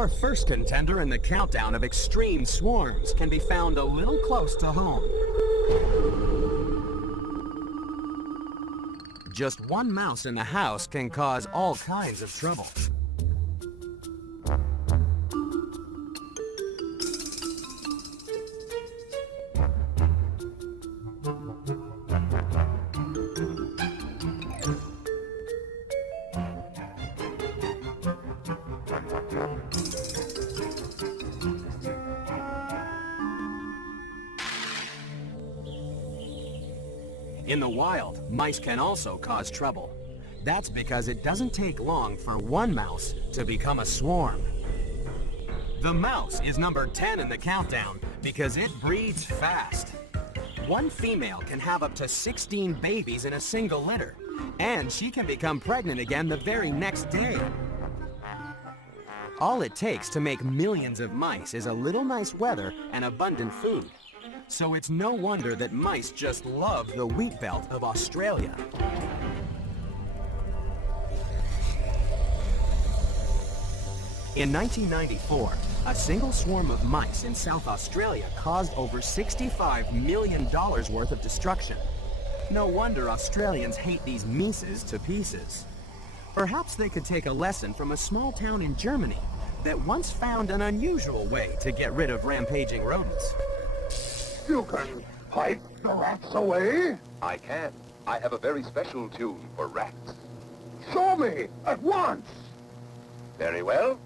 Our first contender in the countdown of extreme swarms can be found a little close to home. Just one mouse in the house can cause all kinds of trouble. In the wild, mice can also cause trouble. That's because it doesn't take long for one mouse to become a swarm. The mouse is number 10 in the countdown because it breeds fast. One female can have up to 16 babies in a single litter, and she can become pregnant again the very next day. All it takes to make millions of mice is a little nice weather and abundant food. So it's no wonder that mice just love the wheat belt of Australia. In 1994, a single swarm of mice in South Australia caused over $65 million worth of destruction. No wonder Australians hate these mices to pieces. Perhaps they could take a lesson from a small town in Germany that once found an unusual way to get rid of rampaging rodents. You can pipe the rats away? I can. I have a very special tune for rats. Show me, at once! Very well.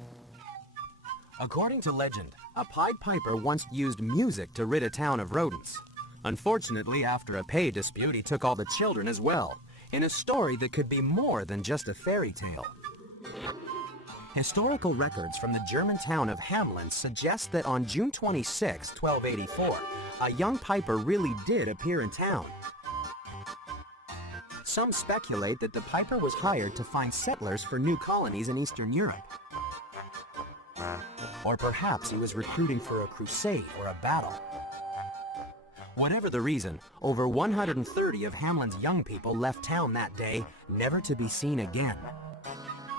According to legend, a Pied Piper once used music to rid a town of rodents. Unfortunately, after a pay dispute, he took all the children as well, in a story that could be more than just a fairy tale. Historical records from the German town of Hamelin suggest that on June 26, 1284, a young piper really did appear in town. Some speculate that the piper was hired to find settlers for new colonies in Eastern Europe. Or perhaps he was recruiting for a crusade or a battle. Whatever the reason, over 130 of Hamelin's young people left town that day, never to be seen again.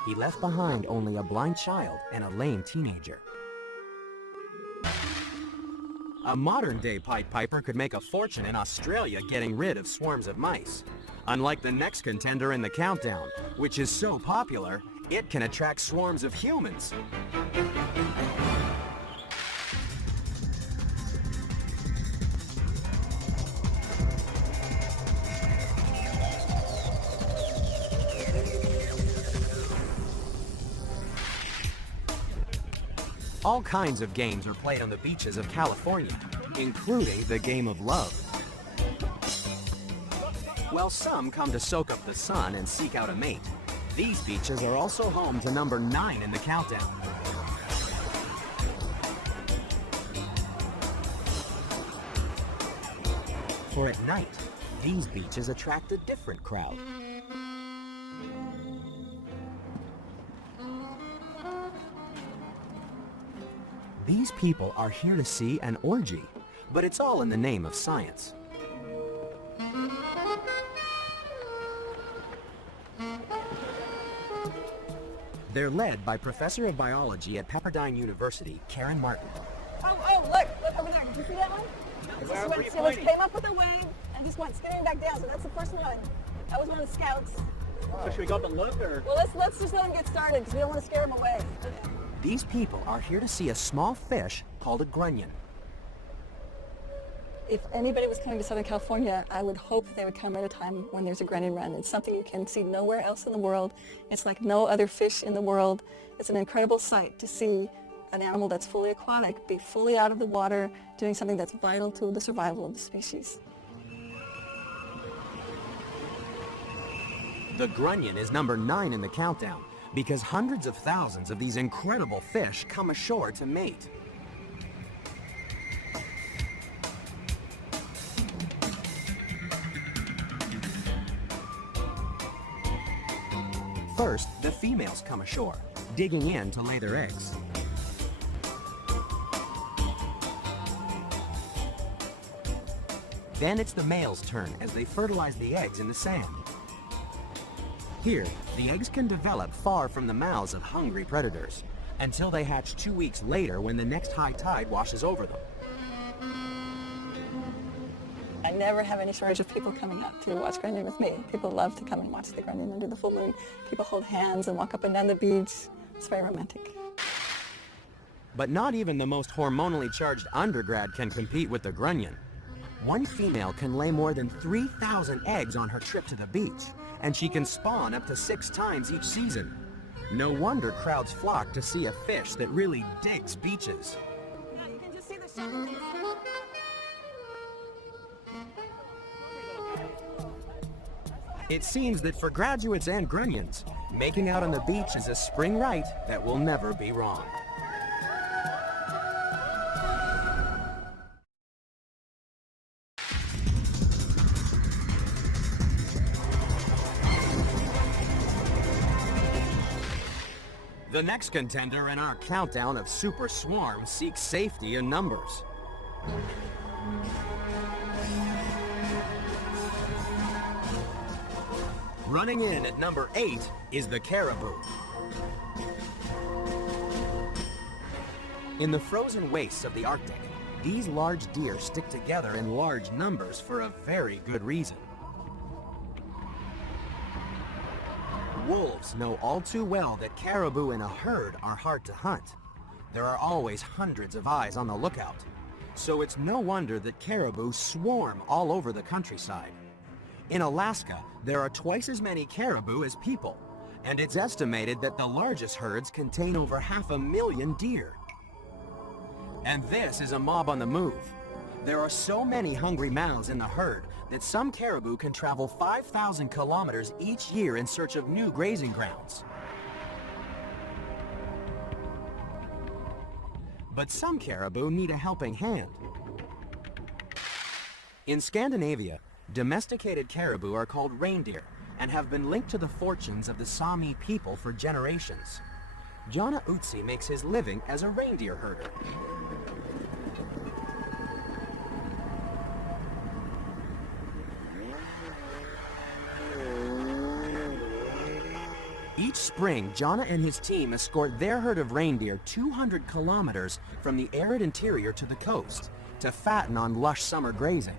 He left behind only a blind child and a lame teenager. A modern-day Pied Piper could make a fortune in Australia getting rid of swarms of mice. Unlike the next contender in the countdown, which is so popular, it can attract swarms of humans. All kinds of games are played on the beaches of California, including the game of love. While some come to soak up the sun and seek out a mate, these beaches are also home to number 9 in the countdown. For at night, these beaches attract a different crowd. These people are here to see an orgy, but it's all in the name of science. They're led by Professor of Biology at Pepperdine University, Karen Martin. Oh, look over there. Did you see that one? This one came up with a wave and just went skidding back down, so that's the first one. That was one of the scouts. So should we go up and look, or? Well, let's just let him get started, because we don't want to scare him away. These people are here to see a small fish called a grunion. If anybody was coming to Southern California, I would hope they would come at a time when there's a grunion run. It's something you can see nowhere else in the world. It's like no other fish in the world. It's an incredible sight to see an animal that's fully aquatic be fully out of the water, doing something that's vital to the survival of the species. The grunion is number 9 in the countdown because hundreds of thousands of these incredible fish come ashore to mate. First, the females come ashore, digging in to lay their eggs. Then it's the male's turn as they fertilize the eggs in the sand. Here, the eggs can develop far from the mouths of hungry predators. until they hatch 2 weeks later when the next high tide washes over them. I never have any shortage of people coming out to watch grunion with me. People love to come and watch the grunion under the full moon. People hold hands and walk up and down the beach. It's very romantic. But not even the most hormonally charged undergrad can compete with the grunion. One female can lay more than 3,000 eggs on her trip to the beach, and she can spawn up to 6 times each season. No wonder crowds flock to see a fish that really digs beaches. Yeah, you can just see the shadows. It seems that for graduates and grunions, making out on the beach is a spring rite that will never be wrong. The next contender in our countdown of super swarms seeks safety in numbers. Running in at number 8 is the caribou. In the frozen wastes of the Arctic, these large deer stick together in large numbers for a very good reason. Wolves know all too well that caribou in a herd are hard to hunt. There are always hundreds of eyes on the lookout, so it's no wonder that caribou swarm all over the countryside. In Alaska, there are twice as many caribou as people, and it's estimated that the largest herds contain over 500,000 deer. And this is a mob on the move. There are so many hungry mouths in the herd that some caribou can travel 5,000 kilometers each year in search of new grazing grounds. But some caribou need a helping hand. In Scandinavia, domesticated caribou are called reindeer and have been linked to the fortunes of the Sami people for generations. Jonna Utsi makes his living as a reindeer herder. Each spring, Jonna and his team escort their herd of reindeer 200 kilometers from the arid interior to the coast to fatten on lush summer grazing.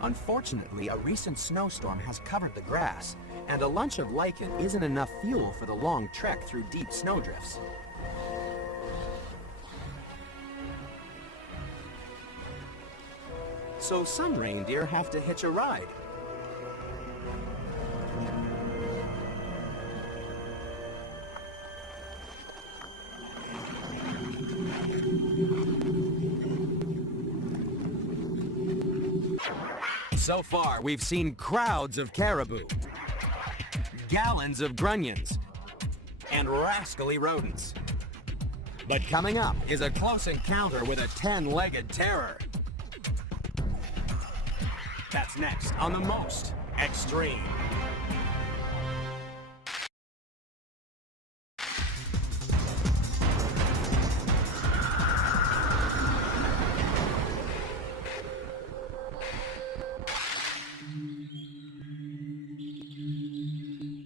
Unfortunately, a recent snowstorm has covered the grass, and a lunch of lichen isn't enough fuel for the long trek through deep snowdrifts. So some reindeer have to hitch a ride. So far, we've seen crowds of caribou, gallons of grunions, and rascally rodents. But coming up is a close encounter with a 10-legged terror. That's next on the Most Extreme.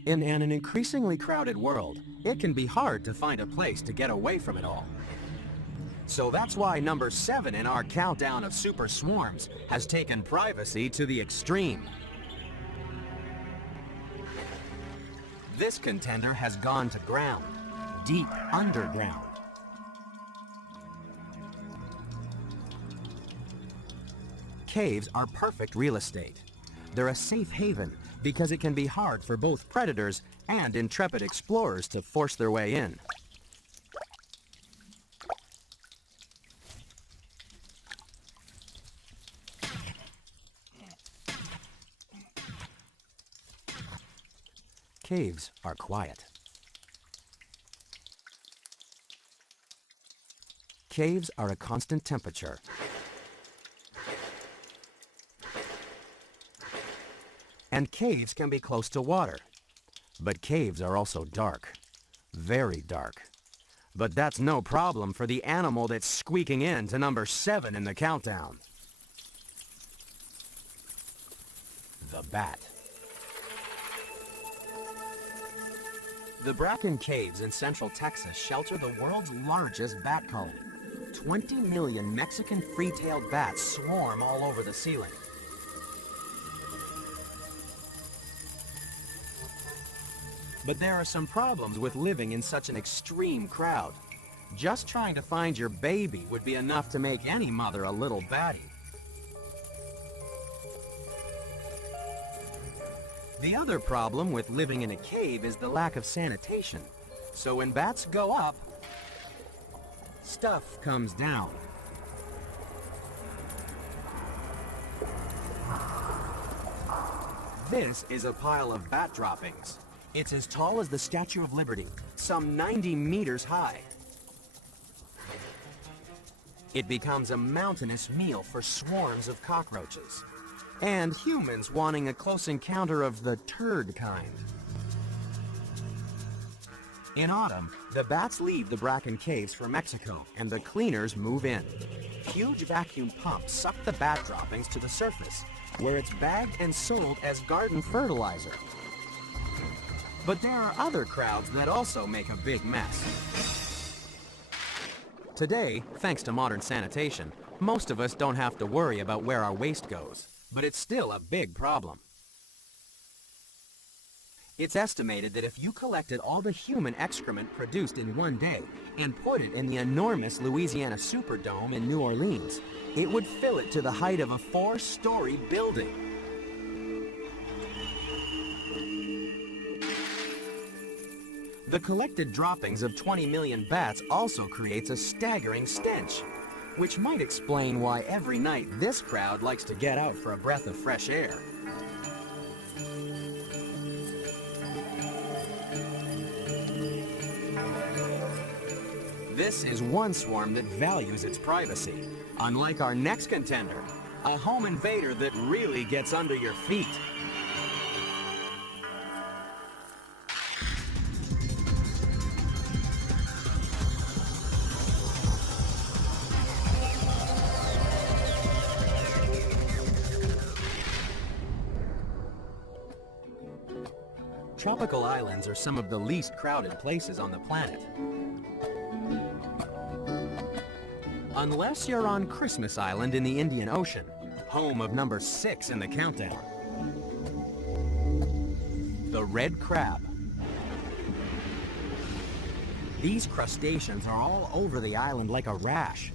In an increasingly crowded world, it can be hard to find a place to get away from it all. So that's why number 7 in our countdown of super swarms has taken privacy to the extreme. This contender has gone to ground, deep underground. Caves are perfect real estate. They're a safe haven because it can be hard for both predators and intrepid explorers to force their way in. Caves are quiet. Caves are a constant temperature. And caves can be close to water. But caves are also dark. Very dark. But that's no problem for the animal that's squeaking in to number 7 in the countdown. The bat. The Bracken Caves in central Texas shelter the world's largest bat colony. 20 million Mexican free-tailed bats swarm all over the ceiling. But there are some problems with living in such an extreme crowd. Just trying to find your baby would be enough to make any mother a little batty. The other problem with living in a cave is the lack of sanitation. So when bats go up, stuff comes down. This is a pile of bat droppings. It's as tall as the Statue of Liberty, some 90 meters high. It becomes a mountainous meal for swarms of cockroaches, and humans wanting a close encounter of the turd kind. In autumn, the bats leave the Bracken Caves for Mexico, and the cleaners move in. Huge vacuum pumps suck the bat droppings to the surface, where it's bagged and sold as garden fertilizer. But there are other crowds that also make a big mess. Today, thanks to modern sanitation, most of us don't have to worry about where our waste goes, but it's still a big problem. It's estimated that if you collected all the human excrement produced in one day and put it in the enormous Louisiana Superdome in New Orleans, it would fill it to the height of a 4-story building. The collected droppings of 20 million bats also creates a staggering stench, which might explain why every night this crowd likes to get out for a breath of fresh air. This is one swarm that values its privacy, unlike our next contender, a home invader that really gets under your feet. Tropical islands are some of the least crowded places on the planet. Unless you're on Christmas Island in the Indian Ocean, home of number 6 in the countdown. The red crab. These crustaceans are all over the island like a rash.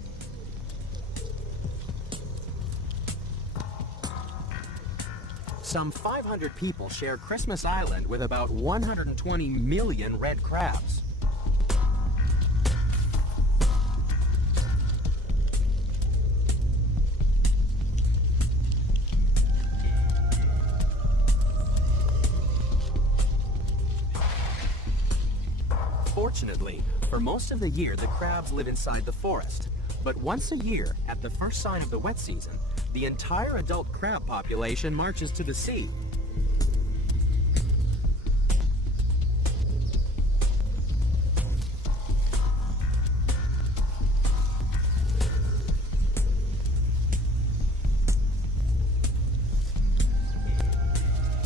Some 500 people share Christmas Island with about 120 million red crabs. Fortunately, for most of the year, the crabs live inside the forest. But once a year, at the first sign of the wet season, the entire adult crab population marches to the sea.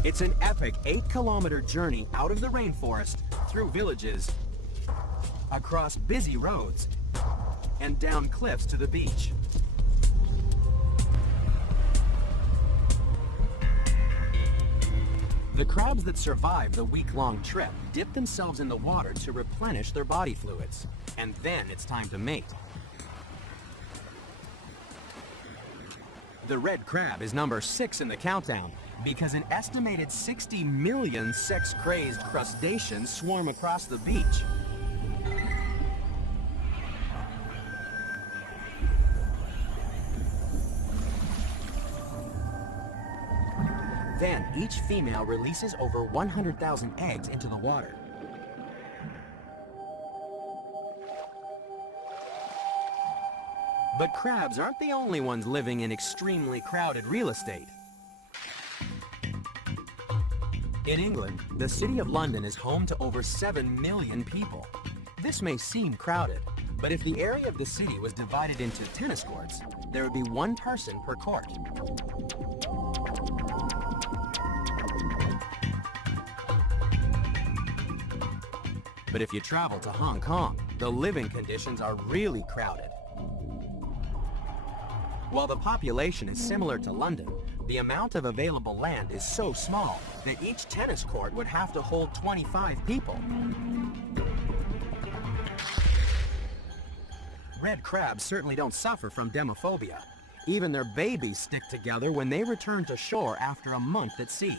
It's an epic 8-kilometer journey out of the rainforest, through villages, across busy roads, and down cliffs to the beach. The crabs that survive the week-long trip dip themselves in the water to replenish their body fluids, and then it's time to mate. The red crab is number 6 in the countdown because an estimated 60 million sex-crazed crustaceans swarm across the beach. Then, each female releases over 100,000 eggs into the water. But crabs aren't the only ones living in extremely crowded real estate. In England, the city of London is home to over 7 million people. This may seem crowded, but if the area of the city was divided into tennis courts, there would be one person per court. But if you travel to Hong Kong, the living conditions are really crowded. While the population is similar to London, the amount of available land is so small that each tennis court would have to hold 25 people. Red crabs certainly don't suffer from demophobia. Even their babies stick together when they return to shore after a month at sea.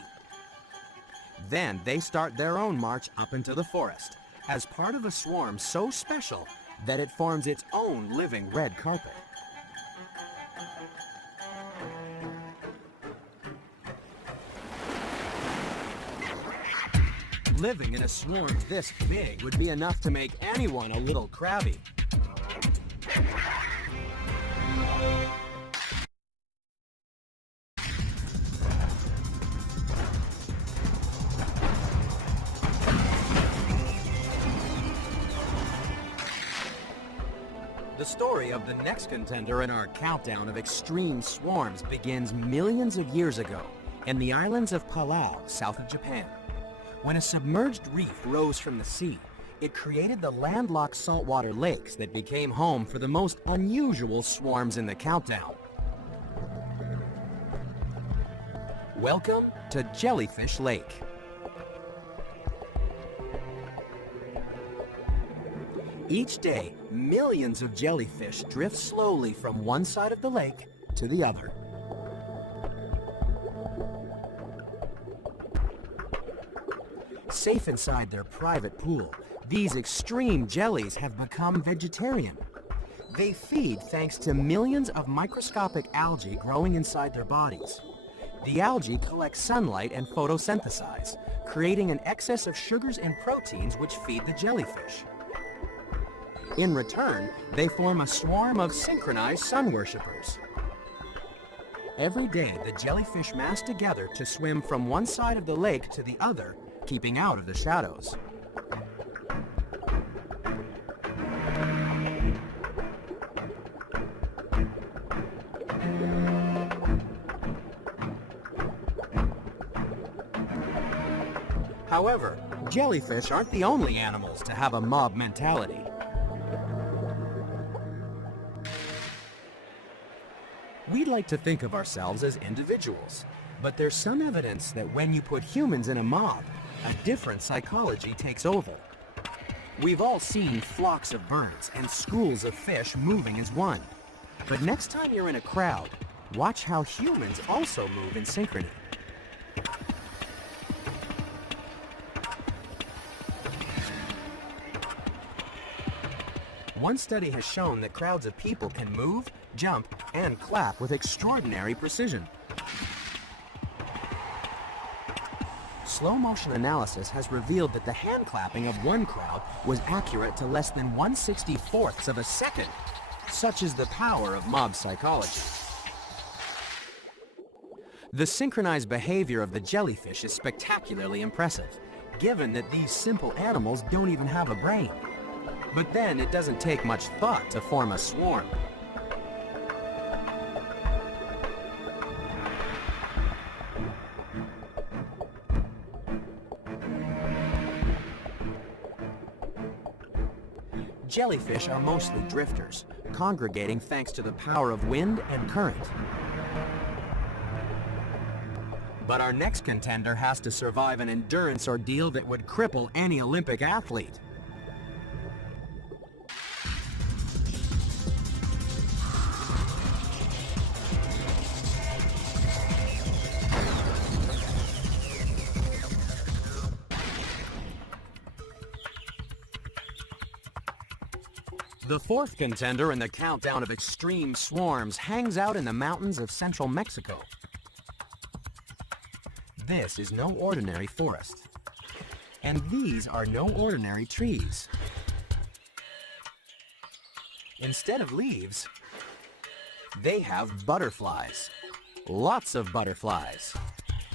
Then they start their own march up into the forest, as part of a swarm so special that it forms its own living red carpet. Living in a swarm this big would be enough to make anyone a little crabby. The story of the next contender in our countdown of extreme swarms begins millions of years ago in the islands of Palau, south of Japan. When a submerged reef rose from the sea, it created the landlocked saltwater lakes that became home for the most unusual swarms in the countdown. Welcome to Jellyfish Lake. Each day, millions of jellyfish drift slowly from one side of the lake to the other. Safe inside their private pool, these extreme jellies have become vegetarian. They feed thanks to millions of microscopic algae growing inside their bodies. The algae collect sunlight and photosynthesize, creating an excess of sugars and proteins which feed the jellyfish. In return, they form a swarm of synchronized sun worshippers. Every day, the jellyfish mass together to swim from one side of the lake to the other, keeping out of the shadows. However, jellyfish aren't the only animals to have a mob mentality. We'd like to think of ourselves as individuals, but there's some evidence that when you put humans in a mob, a different psychology takes over. We've all seen flocks of birds and schools of fish moving as one. But next time you're in a crowd, watch how humans also move in synchrony. One study has shown that crowds of people can move, jump, and clap with extraordinary precision. Slow motion analysis has revealed that the hand clapping of one crowd was accurate to less than 1/64 of a second. Such is the power of mob psychology. The synchronized behavior of the jellyfish is spectacularly impressive, given that these simple animals don't even have a brain. But then it doesn't take much thought to form a swarm. Jellyfish are mostly drifters, congregating thanks to the power of wind and current. But our next contender has to survive an endurance ordeal that would cripple any Olympic athlete. The fourth contender in the countdown of extreme swarms hangs out in the mountains of central Mexico. This is no ordinary forest. And these are no ordinary trees. Instead of leaves, they have butterflies. Lots of butterflies.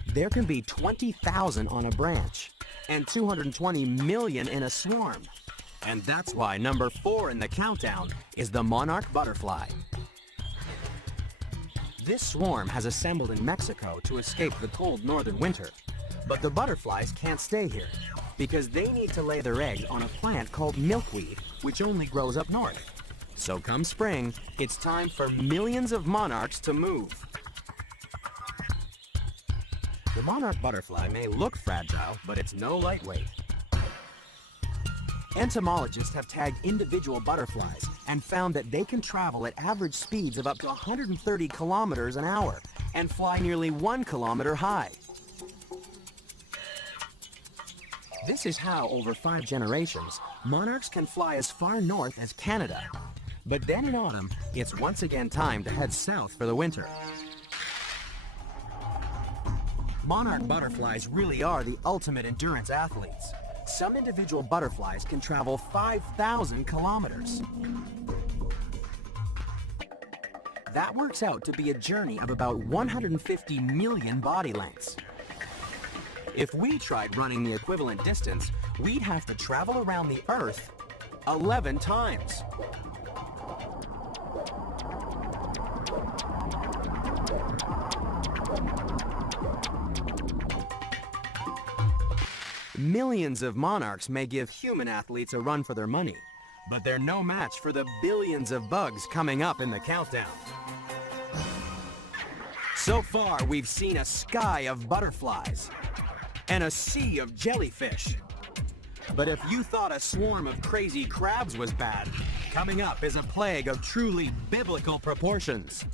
There can be 20,000 on a branch, and 220 million in a swarm. And that's why number 4 in the countdown is the monarch butterfly. This swarm has assembled in Mexico to escape the cold northern winter. But the butterflies can't stay here, because they need to lay their eggs on a plant called milkweed, which only grows up north. So come spring, it's time for millions of monarchs to move. The monarch butterfly may look fragile, but it's no lightweight. Entomologists have tagged individual butterflies and found that they can travel at average speeds of up to 130 kilometers an hour and fly nearly 1 kilometer high. This is how, over 5 generations, monarchs can fly as far north as Canada. But then in autumn, it's once again time to head south for the winter. Monarch butterflies really are the ultimate endurance athletes. Some individual butterflies can travel 5,000 kilometers. That works out to be a journey of about 150 million body lengths. If we tried running the equivalent distance, we'd have to travel around the Earth 11 times. Millions of monarchs may give human athletes a run for their money, but they're no match for the billions of bugs coming up in the countdown. So far, we've seen a sky of butterflies and a sea of jellyfish. But if you thought a swarm of crazy crabs was bad, coming up is a plague of truly biblical proportions.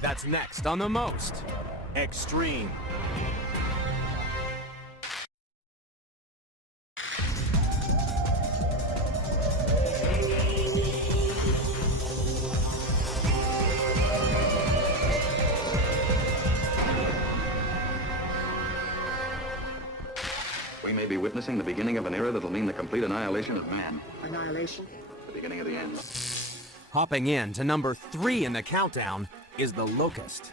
That's next on The Most Extreme. We may be witnessing the beginning of an era that'll mean the complete annihilation of man. Annihilation? The beginning of the end. Hopping in to number 3 in the countdown is the locust.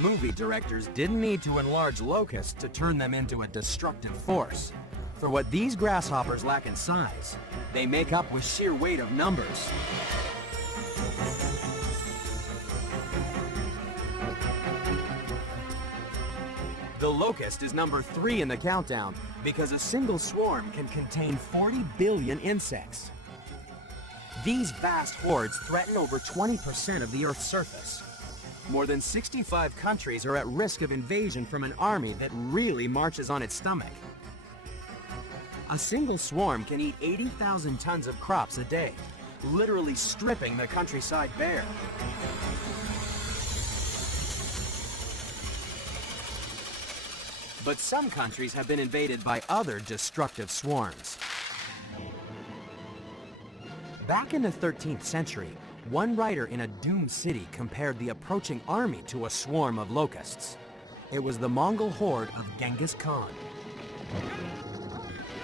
Movie directors didn't need to enlarge locusts to turn them into a destructive force. For what these grasshoppers lack in size, they make up with sheer weight of numbers. The locust is number 3 in the countdown because a single swarm can contain 40 billion insects. These vast hordes threaten over 20% of the Earth's surface. More than 65 countries are at risk of invasion from an army that really marches on its stomach. A single swarm can eat 80,000 tons of crops a day, literally stripping the countryside bare. But some countries have been invaded by other destructive swarms. Back in the 13th century, one writer in a doomed city compared the approaching army to a swarm of locusts. It was the Mongol horde of Genghis Khan.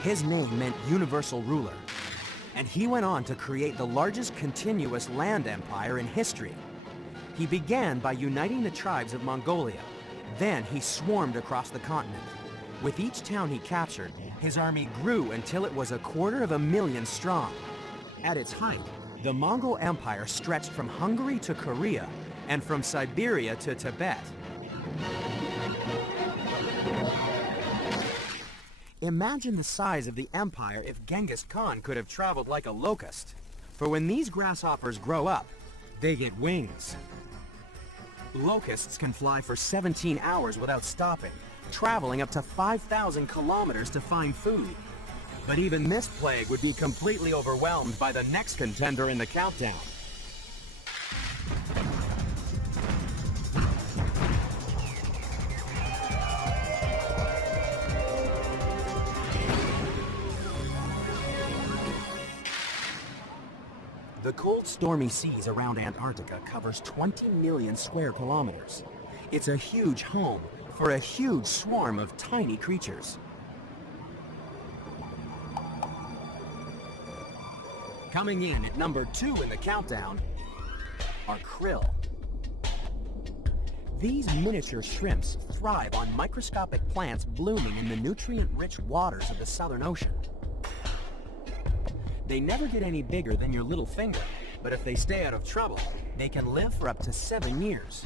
His name meant universal ruler, and he went on to create the largest continuous land empire in history. He began by uniting the tribes of Mongolia. Then he swarmed across the continent. With each town he captured, his army grew until it was 250,000 strong. At its height, the Mongol Empire stretched from Hungary to Korea and from Siberia to Tibet. Imagine the size of the empire if Genghis Khan could have traveled like a locust. For when these grasshoppers grow up, they get wings. Locusts can fly for 17 hours without stopping, traveling up to 5,000 kilometers to find food. But even this plague would be completely overwhelmed by the next contender in the countdown. The cold, stormy seas around Antarctica covers 20 million square kilometers. It's a huge home for a huge swarm of tiny creatures. Coming in at number 2 in the countdown are krill. These miniature shrimps thrive on microscopic plants blooming in the nutrient-rich waters of the Southern Ocean. They never get any bigger than your little finger, but if they stay out of trouble, they can live for up to 7 years.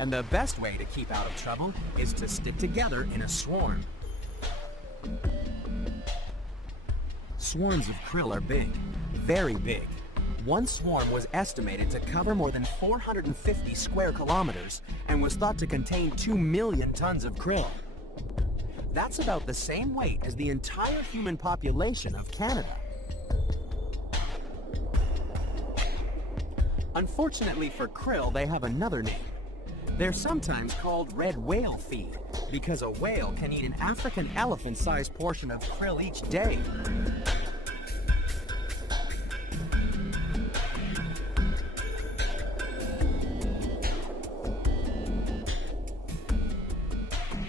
And the best way to keep out of trouble is to stick together in a swarm. Swarms of krill are big, very big. One swarm was estimated to cover more than 450 square kilometers and was thought to contain 2 million tons of krill. That's about the same weight as the entire human population of Canada. Unfortunately for krill, they have another name. They're sometimes called red whale feed because a whale can eat an African elephant-sized portion of krill each day.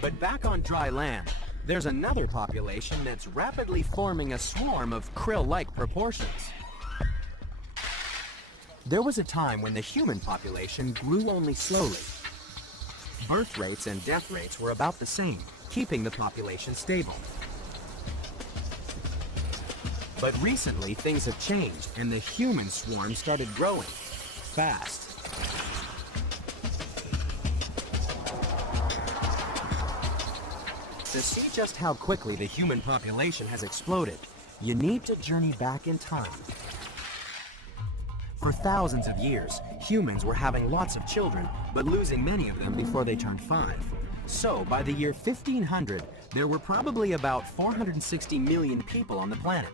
But back on dry land, there's another population that's rapidly forming a swarm of krill-like proportions. There was a time when the human population grew only slowly. Birth rates and death rates were about the same, keeping the population stable. But recently, things have changed, and the human swarm started growing fast. To see just how quickly the human population has exploded, you need to journey back in time. For thousands of years, humans were having lots of children, but losing many of them before they turned 5. So, by the year 1500, there were probably about 460 million people on the planet.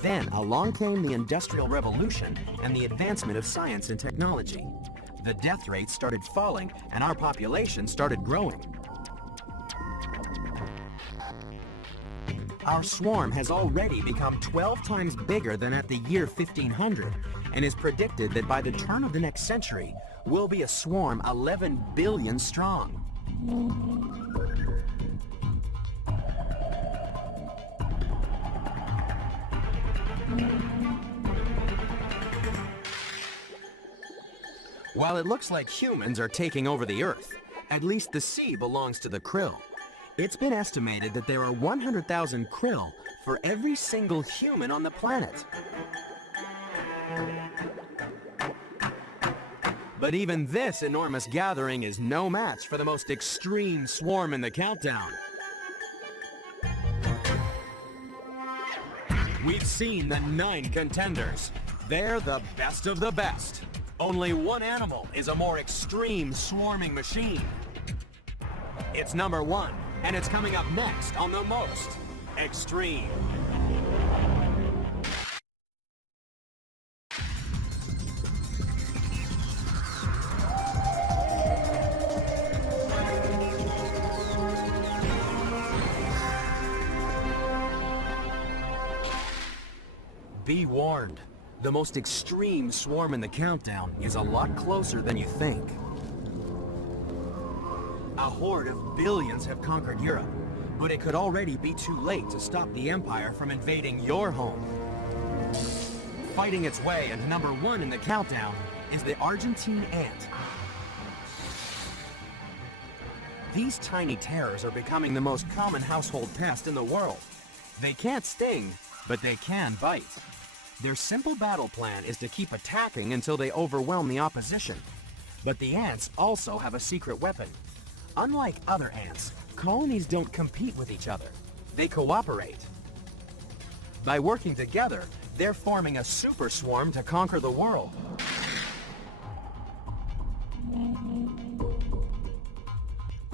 Then, along came the Industrial Revolution and the advancement of science and technology. The death rate started falling, and our population started growing. Our swarm has already become 12 times bigger than at the year 1500, and is predicted that by the turn of the next century, we'll be a swarm 11 billion strong. While it looks like humans are taking over the Earth, at least the sea belongs to the krill. It's been estimated that there are 100,000 krill for every single human on the planet. But even this enormous gathering is no match for the most extreme swarm in the countdown. We've seen the 9 contenders. They're the best of the best. Only one animal is a more extreme swarming machine. It's number 1. And it's coming up next on the most extreme. Be warned, the most extreme swarm in the countdown is a lot closer than you think. A horde of billions have conquered Europe, but it could already be too late to stop the Empire from invading your home. Fighting its way into number 1 in the countdown is the Argentine ant. These tiny terrors are becoming the most common household pest in the world. They can't sting, but they can bite. Their simple battle plan is to keep attacking until they overwhelm the opposition. But the ants also have a secret weapon. Unlike other ants, colonies don't compete with each other. They cooperate. By working together, they're forming a super swarm to conquer the world.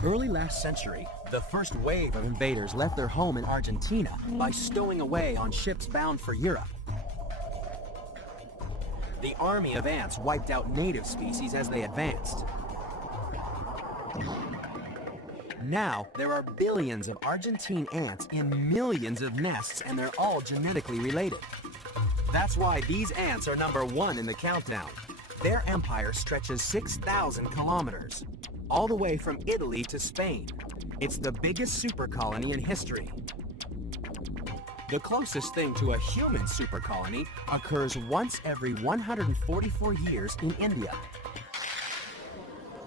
Early last century, the first wave of invaders left their home in Argentina by stowing away on ships bound for Europe. The army of ants wiped out native species as they advanced. Now, there are billions of Argentine ants in millions of nests, and they're all genetically related. That's why these ants are number 1 in the countdown. Their empire stretches 6,000 kilometers, all the way from Italy to Spain. It's the biggest super colony in history. The closest thing to a human super colony occurs once every 144 years in India.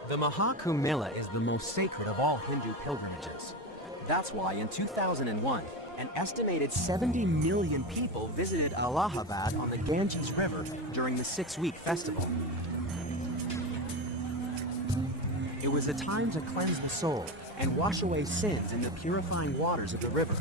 The Mahakumbh Mela is the most sacred of all Hindu pilgrimages. That's why in 2001, an estimated 70 million people visited Allahabad on the Ganges River during the 6-week festival. It was a time to cleanse the soul and wash away sins in the purifying waters of the river.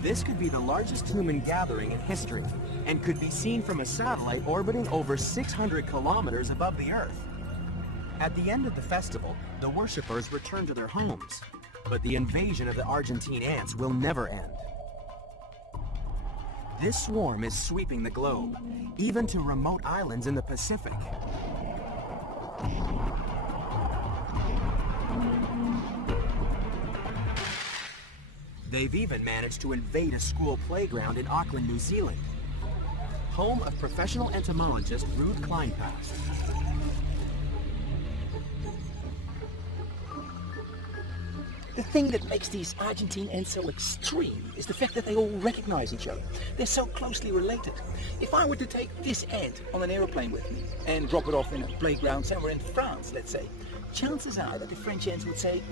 This could be the largest human gathering in history and could be seen from a satellite orbiting over 600 kilometers above the Earth. At the end of the festival, the worshippers return to their homes, but the invasion of the Argentine ants will never end. This swarm is sweeping the globe, even to remote islands in the Pacific. They've even managed to invade a school playground in Auckland, New Zealand, home of professional entomologist Ruud Kleinpast. The thing that makes these Argentine ants so extreme is the fact that they all recognize each other. They're so closely related. If I were to take this ant on an aeroplane with me and drop it off in a playground somewhere in France, let's say, chances are that the French ants would say,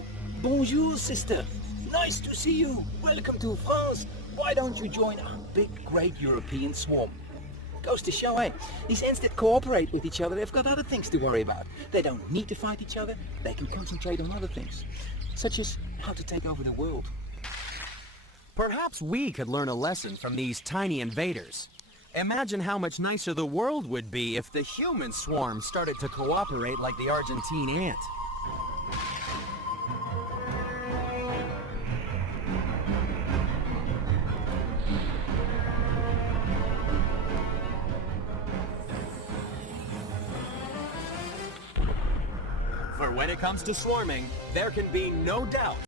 "Bonjour, sister. Nice to see you. Welcome to France. Why don't you join our big, great European swarm?" Goes to show, eh? These ants that cooperate with each other, they've got other things to worry about. They don't need to fight each other. They can concentrate on other things, such as how to take over the world. Perhaps we could learn a lesson from these tiny invaders. Imagine how much nicer the world would be if the human swarm started to cooperate like the Argentine ant. For when it comes to swarming, there can be no doubt